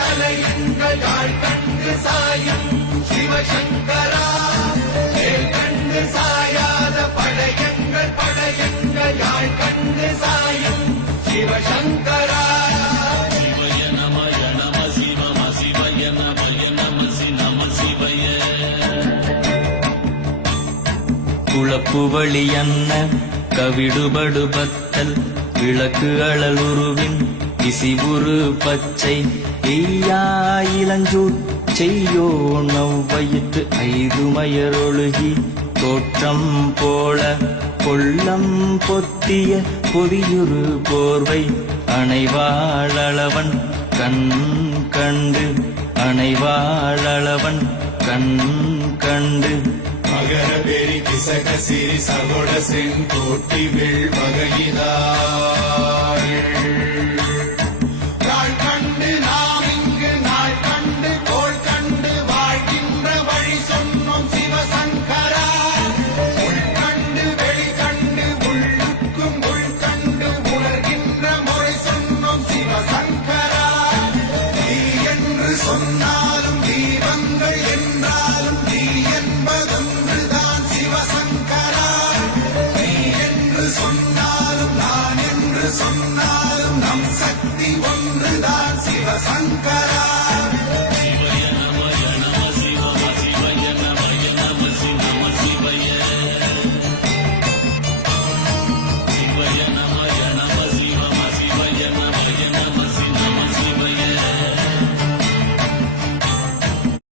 தலையங்கள் யாழ் கண்டு சாயும் சிவசங்கரா கண்டு சாயாத படையங்கள் யாழ் கண்டு சாயும் சிவசங்கரா குழப்புவழி அன்ன கவிடுபடுபத்தல் விளக்கு அழலுருவின் இசிவுரு பச்சை எய்யா இளஞ்சூட் செய்யோ நவ்வயிற்று ஐதுமயரொழுகி தோற்றம் போல கொள்ளம் பொத்திய பொதியுரு போர்வை அணைவாழவன் கண் கண்டு அணைவாழவன் கண் கண்டு மகர பெரி கிசக சிறி சகோட செங்கோட்டி வில் வகையினாள் கண்டு நாம் இங்கு நாள் கண்டு கோள் கண்டு வாழ்கின்ற வழி சொன்னோம் சிவசங்கரா உள் கண்டு வெளி கண்டு உள்ளுக்கும் உள் கண்டு உணர்கின்ற முறை சொன்னோம் சிவசங்கரா நீ என்று சொன்னாலும் தீபங்கள் என்றால்